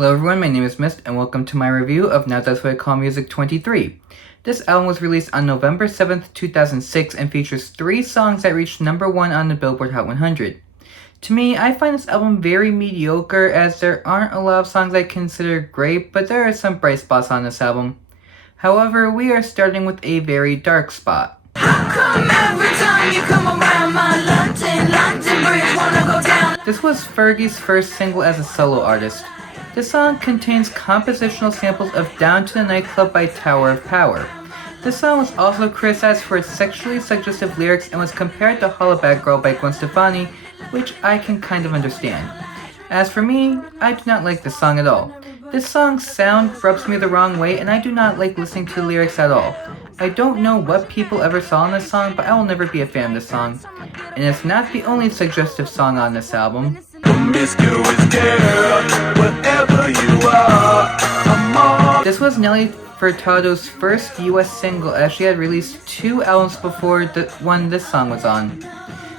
Hello everyone, my name is Mist, and welcome to my review of Now That's What I Call Music 23. This album was released on November 7th, 2006, and features 3 songs that reached number 1 on the Billboard Hot 100. To me, I find this album very mediocre, as there aren't a lot of songs I consider great, but there are some bright spots on this album. However, we are starting with a very dark spot. How come every time you come around my London Bridge wanna go down? This was Fergie's first single as a solo artist. This song contains compositional samples of Down to the Nightclub by Tower of Power. This song was also criticized for its sexually suggestive lyrics and was compared to Holla Back Girl by Gwen Stefani, which I can kind of understand. As for me, I do not like this song at all. This song's sound rubs me the wrong way, and I do not like listening to the lyrics at all. I don't know what people ever saw in this song, but I will never be a fan of this song. And it's not the only suggestive song on this album. This was Nelly Furtado's first US single, as she had released 2 albums before the one this song was on.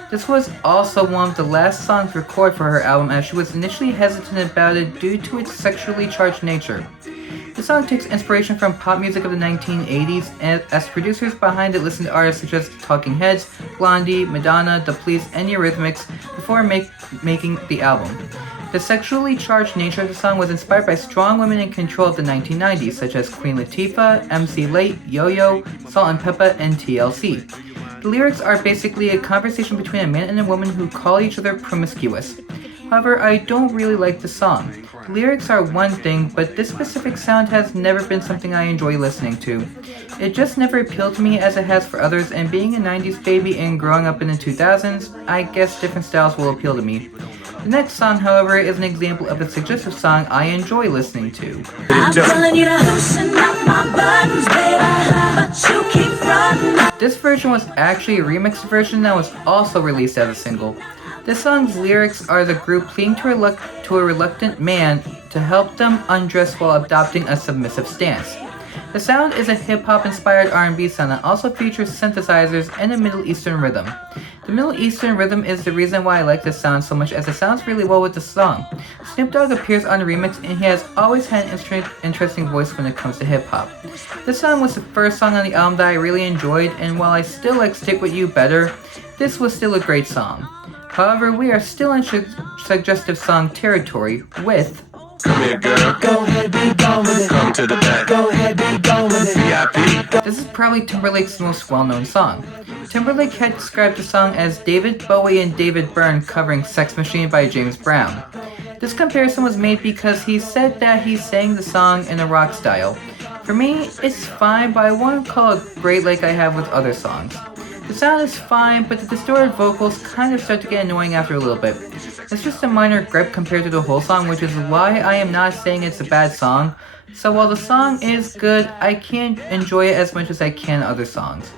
This was also one of the last songs recorded for her album, as she was initially hesitant about it due to its sexually charged nature. The song takes inspiration from pop music of the 1980s, and as producers behind it listened to artists such as Talking Heads, Blondie, Madonna, The Police, and Eurythmics before making the album. The sexually charged nature of the song was inspired by strong women in control of the 1990s, such as Queen Latifah, MC Lyte, Yo-Yo, Salt-N-Pepa, and TLC. The lyrics are basically a conversation between a man and a woman who call each other promiscuous. However, I don't really like the song. The lyrics are one thing, but this specific sound has never been something I enjoy listening to. It just never appealed to me as it has for others, and being a 90s baby and growing up in the 2000s, I guess different styles will appeal to me. The next song, however, is an example of a suggestive song I enjoy listening to. I'm telling you to loosen up my buttons, baby, but you keep running. This version was actually a remixed version that was also released as a single. This song's lyrics are the group pleading to a reluctant man to help them undress while adopting a submissive stance. The sound is a hip-hop inspired R&B sound that also features synthesizers and a Middle Eastern rhythm. The Middle Eastern rhythm is the reason why I like this sound so much, as it sounds really well with the song. Snoop Dogg appears on the remix, and he has always had an interesting voice when it comes to hip-hop. This song was the first song on the album that I really enjoyed, and while I still like Stick With You better, this was still a great song. However, we are still in suggestive song territory with Come here, girl. Go ahead, be gone with it. Come to the back. Go ahead, be gone with it. VIP. This is probably Timberlake's most well-known song. Timberlake had described the song as David Bowie and David Byrne covering Sex Machine by James Brown. This comparison was made because he said that he sang the song in a rock style. For me, it's fine, but I won't call it great like I have with other songs. The sound is fine, but the distorted vocals kind of start to get annoying after a little bit. It's just a minor gripe compared to the whole song, which is why I am not saying it's a bad song. So while the song is good, I can't enjoy it as much as I can other songs.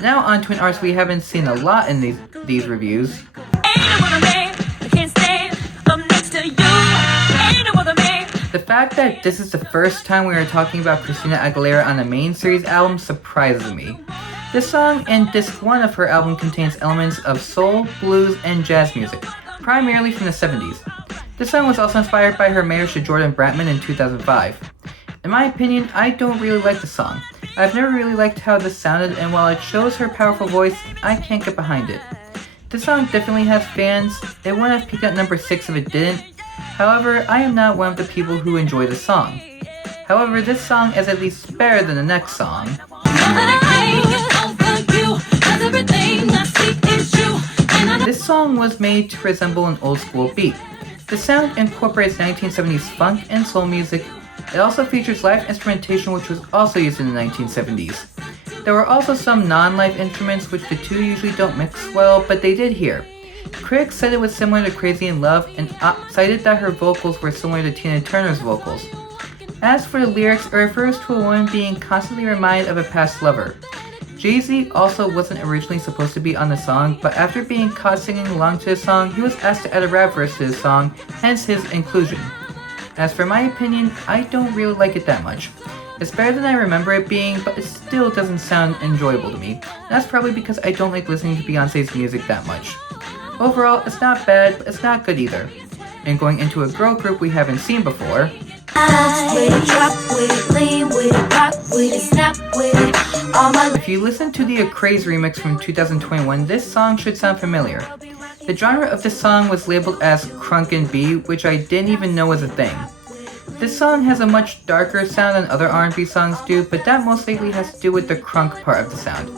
Now on to an artist we haven't seen a lot in these reviews. The fact that this is the first time we are talking about Christina Aguilera on a main series album surprises me. This song and disc 1 of her album contains elements of soul, blues, and jazz music, primarily from the 70s. This song was also inspired by her marriage to Jordan Bratman in 2005. In my opinion, I don't really like the song. I've never really liked how this sounded, and while it shows her powerful voice, I can't get behind it. This song definitely has fans. It wouldn't have peaked at number 6 if it didn't. However, I am not one of the people who enjoy the song. However, this song is at least better than the next song. This song was made to resemble an old school beat. The sound incorporates 1970s funk and soul music. It also features live instrumentation, which was also used in the 1970s. There were also some non-live instruments, which the two usually don't mix well, but they did here. Critics said it was similar to Crazy in Love, and cited that her vocals were similar to Tina Turner's vocals. As for the lyrics, it refers to a woman being constantly reminded of a past lover. Jay-Z also wasn't originally supposed to be on the song, but after being caught singing along to the song, he was asked to add a rap verse to the song, hence his inclusion. As for my opinion, I don't really like it that much. It's better than I remember it being, but it still doesn't sound enjoyable to me. That's probably because I don't like listening to Beyonce's music that much. Overall, it's not bad, but it's not good either. And going into a girl group we haven't seen before, If you listen to the Craze remix from 2021, this song should sound familiar. The genre of this song was labeled as crunk and B, which I didn't even know was a thing. This song has a much darker sound than other R&B songs do, but that most likely has to do with the crunk part of the sound.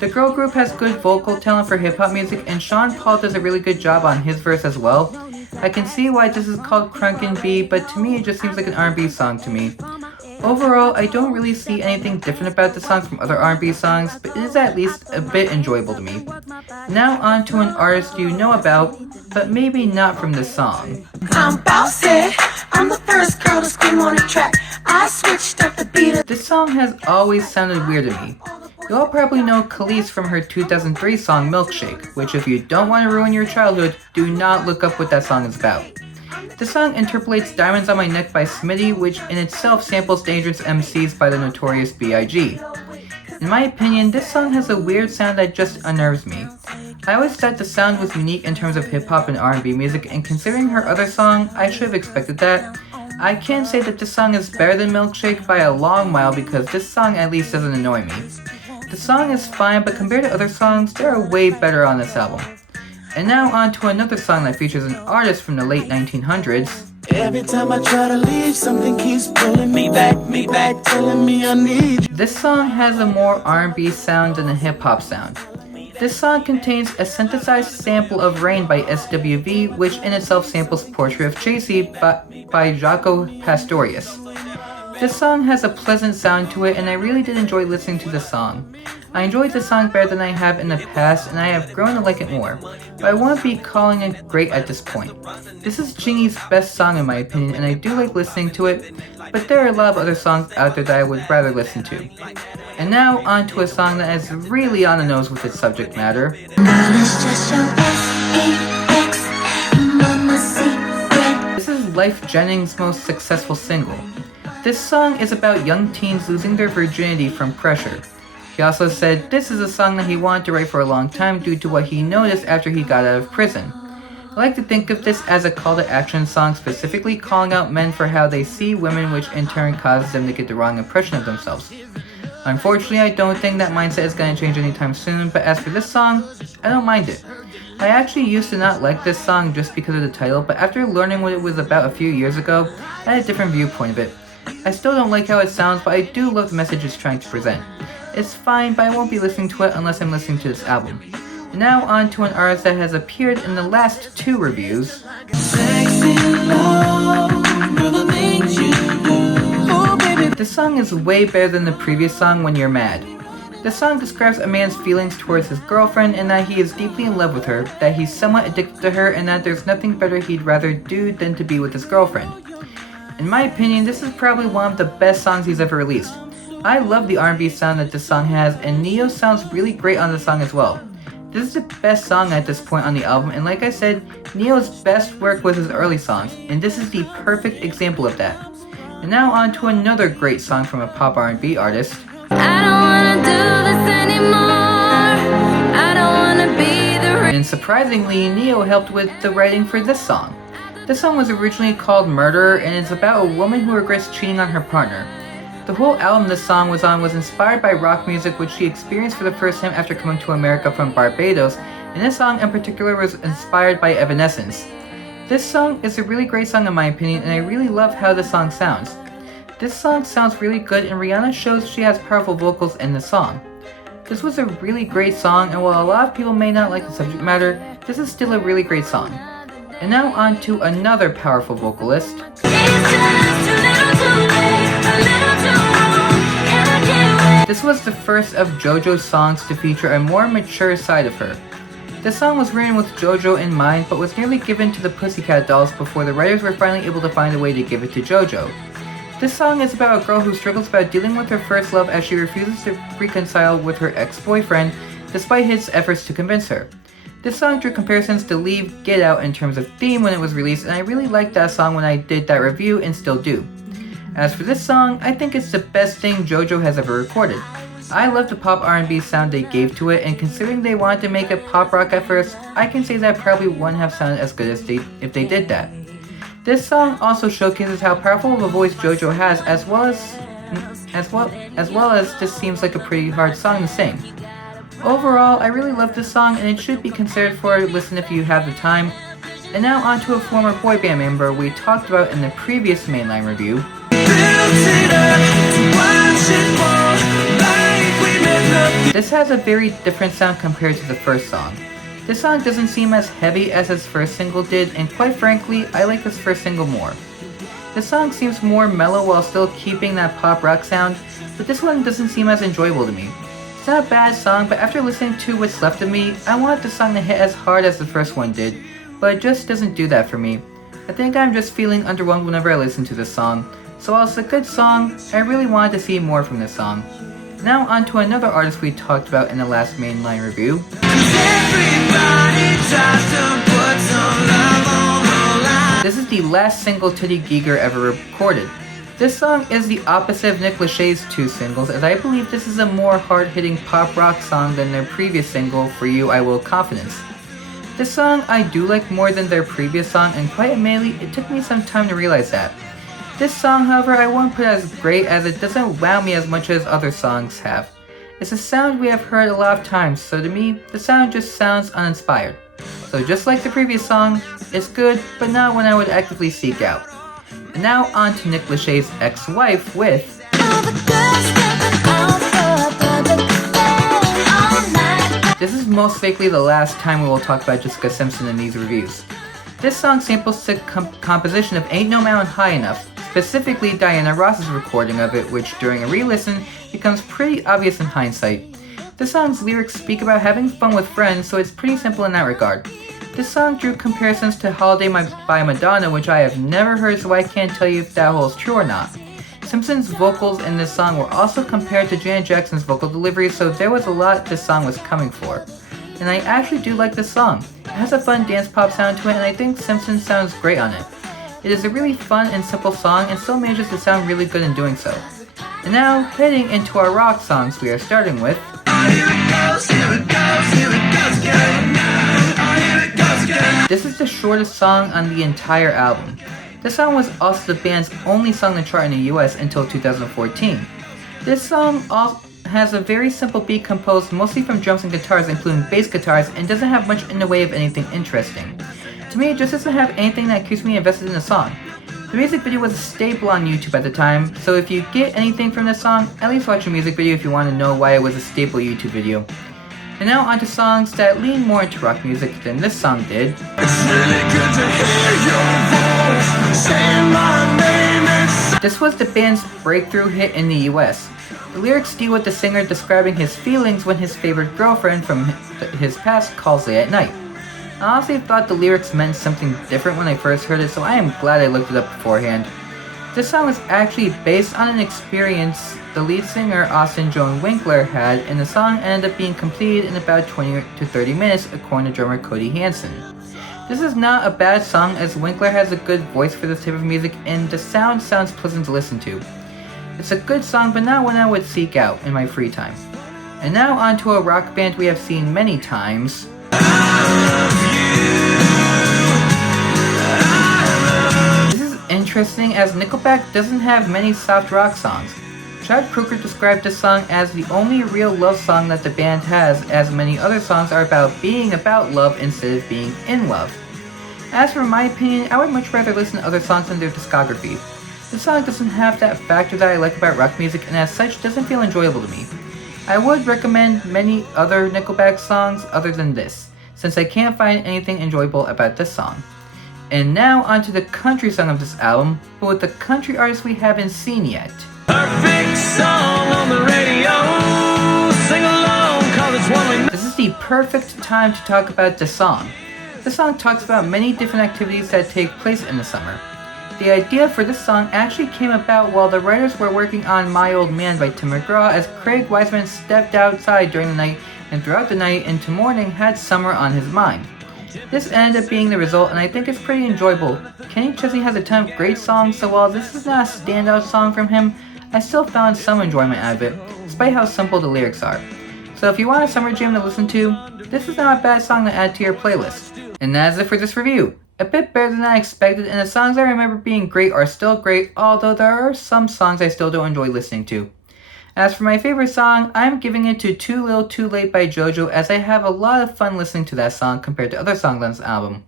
The girl group has good vocal talent for hip-hop music, and Sean Paul does a really good job on his verse as well. I can see why this is called crunk and B, but to me it just seems like an R&B song to me. Overall, I don't really see anything different about the song from other R&B songs, but it is at least a bit enjoyable to me. Now on to an artist you know about, but maybe not from this song. I'm bossy. I'm the first girl to scream on the track. I switched up the beat. This song has always sounded weird to me. You all probably know Khalees from her 2003 song Milkshake, which if you don't want to ruin your childhood, do not look up what that song is about. The song interpolates Diamonds on My Neck by Smitty, which in itself samples Dangerous MCs by the Notorious B.I.G. In my opinion, this song has a weird sound that just unnerves me. I always thought the sound was unique in terms of hip-hop and R&B music, and considering her other song, I should have expected that. I can't say that this song is better than Milkshake by a long mile because this song at least doesn't annoy me. The song is fine, but compared to other songs, there are way better on this album. And now on to another song that features an artist from the late 1900s. Every time I try to leave, something keeps pulling me back, telling me I need you. This song has a more R&B sound than a hip-hop sound. This song contains a synthesized sample of Rain by SWV, which in itself samples Portrait of Tracy by Jaco Pastorius. This song has a pleasant sound to it, and I really did enjoy listening to the song. I enjoyed the song better than I have in the past, and I have grown to like it more, but I won't be calling it great at this point. This is Jingy's best song in my opinion, and I do like listening to it, but there are a lot of other songs out there that I would rather listen to. And now on to a song that is really on the nose with its subject matter. This is Lyfe Jennings' most successful single. This song is about young teens losing their virginity from pressure. He also said this is a song that he wanted to write for a long time due to what he noticed after he got out of prison. I like to think of this as a call to action song, specifically calling out men for how they see women, which in turn causes them to get the wrong impression of themselves. Unfortunately, I don't think that mindset is going to change anytime soon, but as for this song, I don't mind it. I actually used to not like this song just because of the title, but after learning what it was about a few years ago, I had a different viewpoint of it. I still don't like how it sounds, but I do love the message it's trying to present. It's fine, but I won't be listening to it unless I'm listening to this album. Now on to an artist that has appeared in the last 2 reviews. This song is way better than the previous song, When You're Mad. This song describes a man's feelings towards his girlfriend and that he is deeply in love with her, that he's somewhat addicted to her, and that there's nothing better he'd rather do than to be with his girlfriend. In my opinion, this is probably one of the best songs he's ever released. I love the R&B sound that this song has, and Neo sounds really great on the song as well. This is the best song at this point on the album, and like I said, Neo's best work was his early songs, and this is the perfect example of that. And now on to another great song from a pop R&B artist. And surprisingly, Neo helped with the writing for this song. This song was originally called Murderer, and it's about a woman who regrets cheating on her partner. The whole album this song was on was inspired by rock music, which she experienced for the first time after coming to America from Barbados, and this song in particular was inspired by Evanescence. This song is a really great song in my opinion, and I really love how this song sounds. This song sounds really good, and Rihanna shows she has powerful vocals in the song. This was a really great song, and while a lot of people may not like the subject matter, this is still a really great song. And now on to another powerful vocalist. This was the first of JoJo's songs to feature a more mature side of her. This song was written with JoJo in mind, but was nearly given to the Pussycat Dolls before the writers were finally able to find a way to give it to JoJo. This song is about a girl who struggles about dealing with her first love as she refuses to reconcile with her ex-boyfriend despite his efforts to convince her. This song drew comparisons to Leave, Get Out in terms of theme when it was released, and I really liked that song when I did that review and still do. As for this song, I think it's the best thing JoJo has ever recorded. I love the pop R&B sound they gave to it, and considering they wanted to make it pop rock at first, I can say that probably wouldn't have sounded as good as if they did that. This song also showcases how powerful of a voice JoJo has, as well as this seems like a pretty hard song to sing. Overall, I really love this song and it should be considered for a listen if you have the time. And now on to a former boy band member we talked about in the previous mainline review. This has a very different sound compared to the first song. This song doesn't seem as heavy as his first single did, and quite frankly, I like his first single more. This song seems more mellow while still keeping that pop rock sound, but this one doesn't seem as enjoyable to me. It's not a bad song, but after listening to What's Left of Me, I want the song to hit as hard as the first one did, but it just doesn't do that for me. I think I'm just feeling underwhelmed whenever I listen to this song, so while it's a good song, I really wanted to see more from this song. Now on to another artist we talked about in the last mainline review. This is the last single Teddy Giger ever recorded. This song is the opposite of Nick Lachey's two singles, as I believe this is a more hard-hitting pop rock song than their previous single, For You I Will Confidence. This song I do like more than their previous song, and quite admittedly, it took me some time to realize that. This song, however, I won't put as great as it doesn't wow me as much as other songs have. It's a sound we have heard a lot of times, so to me, the sound just sounds uninspired. So just like the previous song, it's good, but not one I would actively seek out. And now on to Nick Lachey's ex-wife with... This is most likely the last time we will talk about Jessica Simpson in these reviews. This song samples the composition of Ain't No Mountain High Enough, specifically Diana Ross's recording of it, which during a re-listen becomes pretty obvious in hindsight. The song's lyrics speak about having fun with friends, so it's pretty simple in that regard. This song drew comparisons to Holiday by Madonna, which I have never heard, so I can't tell you if that holds true or not. Simpson's vocals in this song were also compared to Janet Jackson's vocal delivery, so there was a lot this song was coming for. And I actually do like this song. It has a fun dance pop sound to it, and I think Simpson sounds great on it. It is a really fun and simple song, and still manages to sound really good in doing so. And now, heading into our rock songs, we are starting with... This is the shortest song on the entire album. This song was also the band's only song to chart in the US until 2014. This song has a very simple beat composed mostly from drums and guitars, including bass guitars, and doesn't have much in the way of anything interesting. To me, it just doesn't have anything that keeps me invested in the song. The music video was a staple on YouTube at the time, so if you get anything from this song, at least watch the music video if you want to know why it was a staple YouTube video. And now onto songs that lean more into rock music than this song did. It's really good to hear your voice, say my name. This was the band's breakthrough hit in the US. The lyrics deal with the singer describing his feelings when his favorite girlfriend from his past calls late at night. I honestly thought the lyrics meant something different when I first heard it, so I am glad I looked it up beforehand. This song is actually based on an experience the lead singer Austin Joan Winkler had, and the song ended up being completed in about 20 to 30 minutes according to drummer Cody Hansen. This is not a bad song, as Winkler has a good voice for this type of music and the sound sounds pleasant to listen to. It's a good song, but not one I would seek out in my free time. And now onto a rock band we have seen many times. This is interesting, as Nickelback doesn't have many soft rock songs. Chad Kroeger described this song as the only real love song that the band has, as many other songs are about being about love instead of being in love. As for my opinion, I would much rather listen to other songs in their discography. This song doesn't have that factor that I like about rock music, and as such doesn't feel enjoyable to me. I would recommend many other Nickelback songs other than this, since I can't find anything enjoyable about this song. And now onto the country song of this album, but with the country artist we haven't seen yet. Perfect song on the radio. Sing along, 'cause it's one we... This is the perfect time to talk about the song. The song talks about many different activities that take place in the summer. The idea for this song actually came about while the writers were working on My Old Man by Tim McGraw, as Craig Wiseman stepped outside during the night and throughout the night into morning had summer on his mind. This ended up being the result, and I think it's pretty enjoyable. Kenny Chesney has a ton of great songs, so while this is not a standout song from him, I still found some enjoyment out of it, despite how simple the lyrics are. So if you want a summer jam to listen to, this is not a bad song to add to your playlist. And that is it for this review. a bit better than I expected, and the songs I remember being great are still great, although there are some songs I still don't enjoy listening to. As for my favorite song, I'm giving it to Too Little Too Late by JoJo, as I have a lot of fun listening to that song compared to other songs on this album.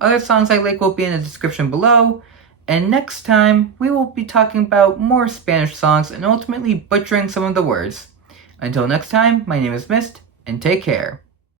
Other songs I like will be in the description below, and next time we will be talking about more Spanish songs and ultimately butchering some of the words. Until next time, my name is Mist, and take care.